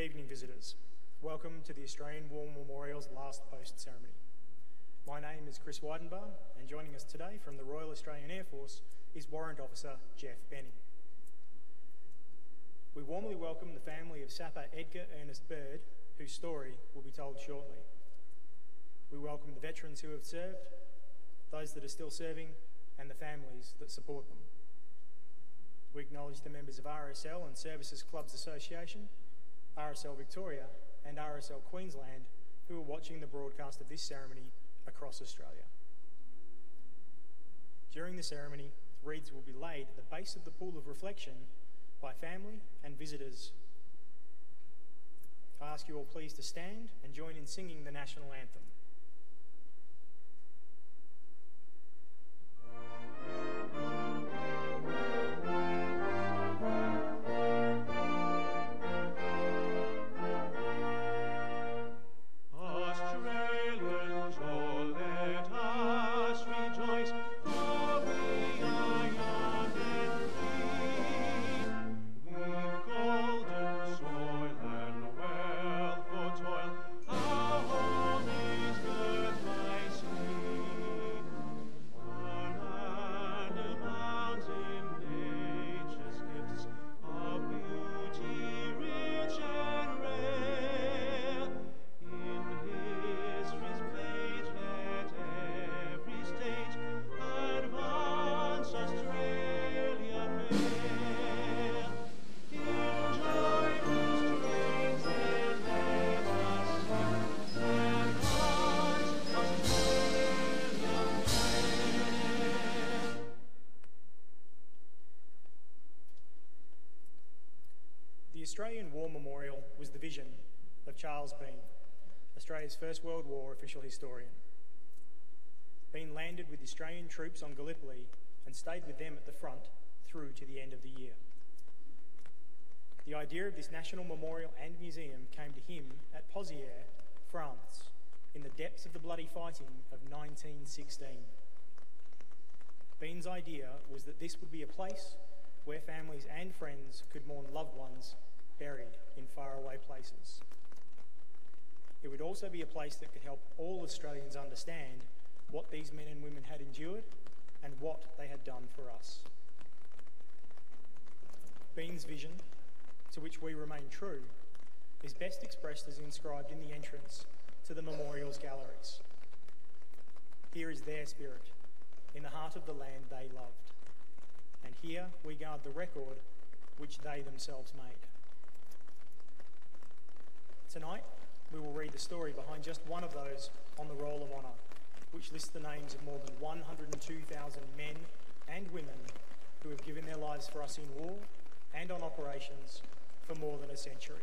evening, visitors. Welcome to the Australian War Memorial's last post ceremony. My name is Chris Weidenbar, and joining us today from the Royal Australian Air Force is Warrant Officer Jeff Benning. We warmly welcome the family of Sapper Edgar Ernest Bird, whose story will be told shortly. We welcome the veterans who have served, those that are still serving, and the families that support them. We acknowledge the members of RSL and Services Clubs Association, RSL Victoria and RSL Queensland who are watching the broadcast of this ceremony across Australia. During the ceremony, wreaths will be laid at the base of the pool of reflection by family and visitors. I ask you all please to stand and join in singing the national anthem. The Australian War Memorial was the vision of Charles Bean, Australia's First World War official historian. Bean landed with Australian troops on Gallipoli and stayed with them at the front through to the end of the year. The idea of this national memorial and museum came to him at Pozières, France, in the depths of the bloody fighting of 1916. Bean's idea was that this would be a place where families and friends could mourn loved ones buried in faraway places. It would also be a place that could help all Australians understand what these men and women had endured and what they had done for us. Bean's vision, to which we remain true, is best expressed as inscribed in the entrance to the memorial's galleries. Here is their spirit, in the heart of the land they loved. And here we guard the record which they themselves made. Tonight, we will read the story behind just one of those on the Roll of Honour, which lists the names of more than 102,000 men and women who have given their lives for us in war and on operations for more than a century.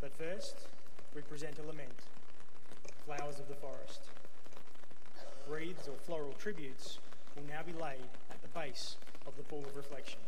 But first, we present a lament, Flowers of the Forest. Wreaths or floral tributes will now be laid at the base of the pool of reflection.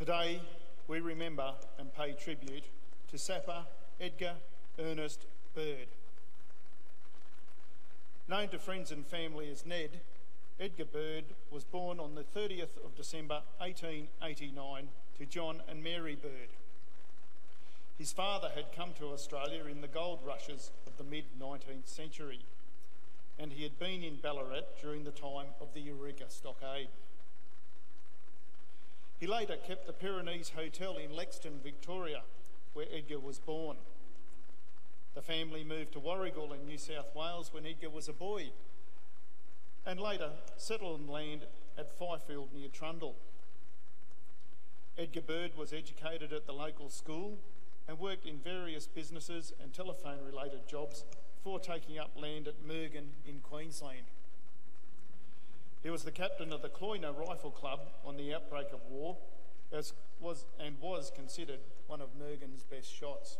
Today, we remember and pay tribute to Sapper Edgar Ernest Bird. Known to friends and family as Ned, Edgar Bird was born on the 30th of December 1889 to John and Mary Bird. His father had come to Australia in the gold rushes of the mid-19th century, and he had been in Ballarat during the time of the Eureka Stockade. He later kept the Pyrenees Hotel in Lexington, Victoria, where Edgar was born. The family moved to Warragul in New South Wales when Edgar was a boy, and later settled on land at Fifield near Trundle. Edgar Bird was educated at the local school and worked in various businesses and telephone-related jobs before taking up land at Mergen in Queensland. He was the captain of the Cloyna Rifle Club on the outbreak of war, was considered one of Mergen's best shots.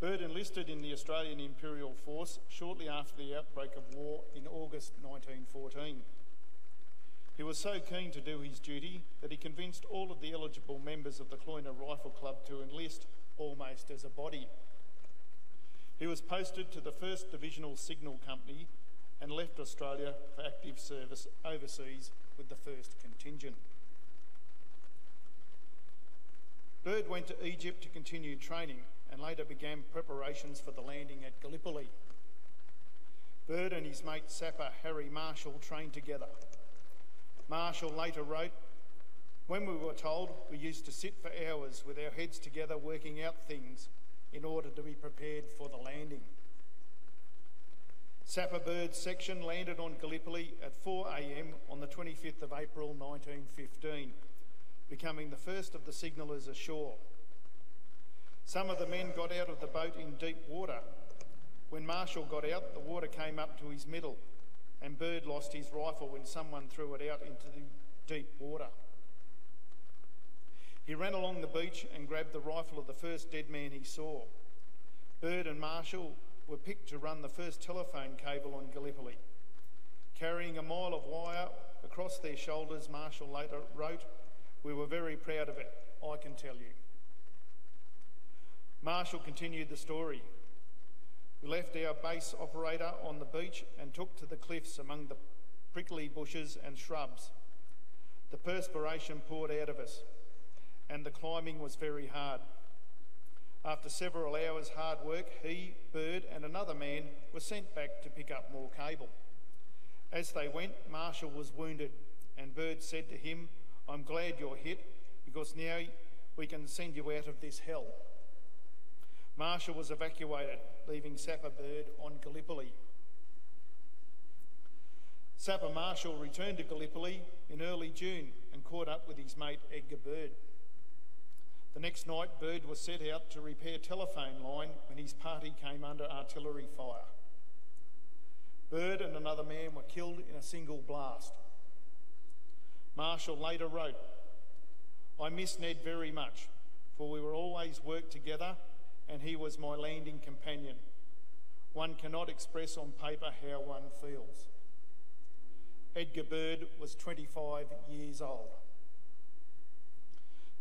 Bird enlisted in the Australian Imperial Force shortly after the outbreak of war in August 1914. He was so keen to do his duty that he convinced all of the eligible members of the Cloyna Rifle Club to enlist almost as a body. He was posted to the 1st Divisional Signal Company and left Australia for active service overseas with the 1st Contingent. Bird went to Egypt to continue training and later began preparations for the landing at Gallipoli. Bird and his mate Sapper Harry Marshall trained together. Marshall later wrote, "When we were told, we used to sit for hours with our heads together working out things in order to be prepared for the landing." Sapper Bird's section landed on Gallipoli at 4 a.m. on the 25th of April 1915, becoming the first of the signallers ashore. Some of the men got out of the boat in deep water. When Marshall got out, the water came up to his middle, and Bird lost his rifle when someone threw it out into the deep water. He ran along the beach and grabbed the rifle of the first dead man he saw. Bird and Marshall were picked to run the first telephone cable on Gallipoli. Carrying a mile of wire across their shoulders, Marshall later wrote, "We were very proud of it, I can tell you." Marshall continued the story. "We left our base operator on the beach and took to the cliffs among the prickly bushes and shrubs. The perspiration poured out of us, and the climbing was very hard. After several hours' hard work, he, Bird, and another man were sent back to pick up more cable. As they went, Marshall was wounded, and Bird said to him, 'I'm glad you're hit, because now we can send you out of this hell.' Marshall was evacuated, leaving Sapper Bird on Gallipoli. Sapper Marshall returned to Gallipoli in early June and caught up with his mate Edgar Bird. The next night, Bird was set out to repair telephone line when his party came under artillery fire. Bird and another man were killed in a single blast. Marshall later wrote, "I miss Ned very much, for we were always worked together and he was my landing companion. One cannot express on paper how one feels." Edgar Bird was 25 years old.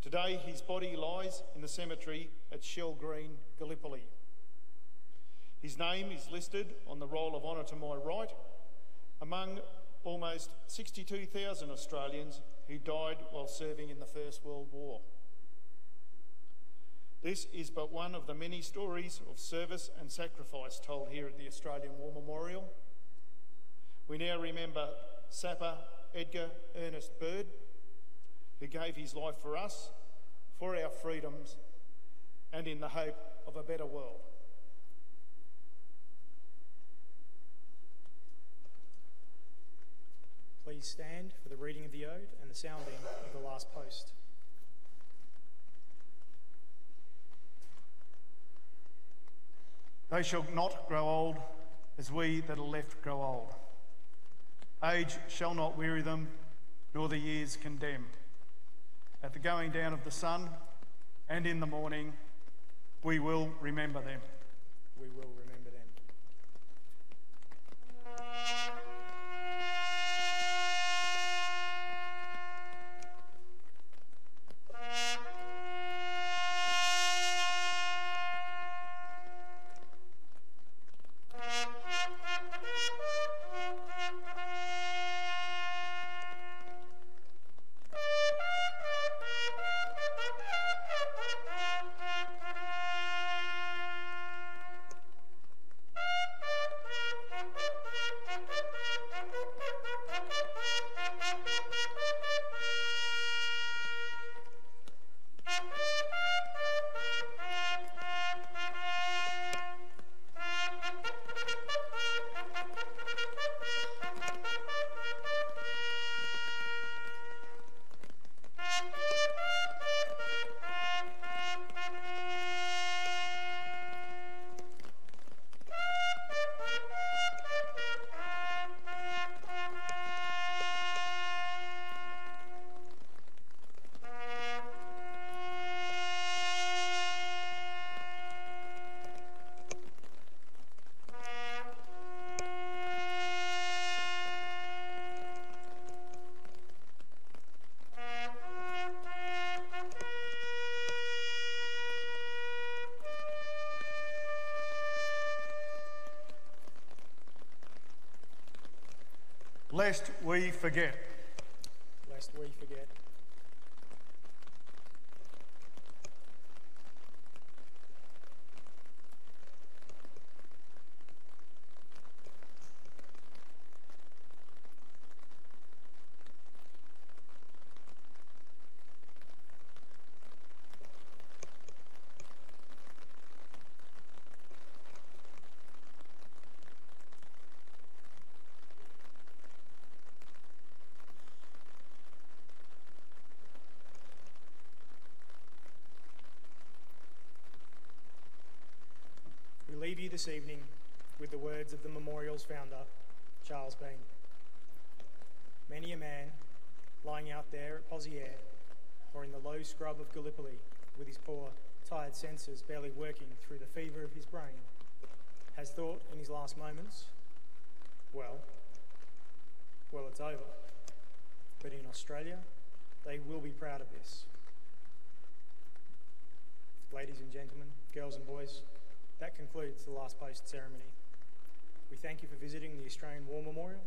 Today, his body lies in the cemetery at Shell Green, Gallipoli. His name is listed on the Roll of Honour to my right, among almost 62,000 Australians who died while serving in the First World War. This is but one of the many stories of service and sacrifice told here at the Australian War Memorial. We now remember Sapper Edgar Ernest Bird, who gave his life for us, for our freedoms, and in the hope of a better world. Please stand for the reading of the ode and the sounding of the last post. They shall not grow old as we that are left grow old. Age shall not weary them, nor the years condemn. At the going down of the sun and in the morning, we will remember them. We will remember them. lest we forget. Lest we forget. We leave you this evening with the words of the memorial's founder, Charles Bean. Many a man lying out there at Poziere or in the low scrub of Gallipoli with his poor, tired senses barely working through the fever of his brain has thought in his last moments, well, it's over. But in Australia, they will be proud of this. Ladies and gentlemen, girls and boys, that concludes the last post ceremony. We thank you for visiting the Australian War Memorial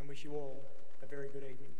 and wish you all a very good evening.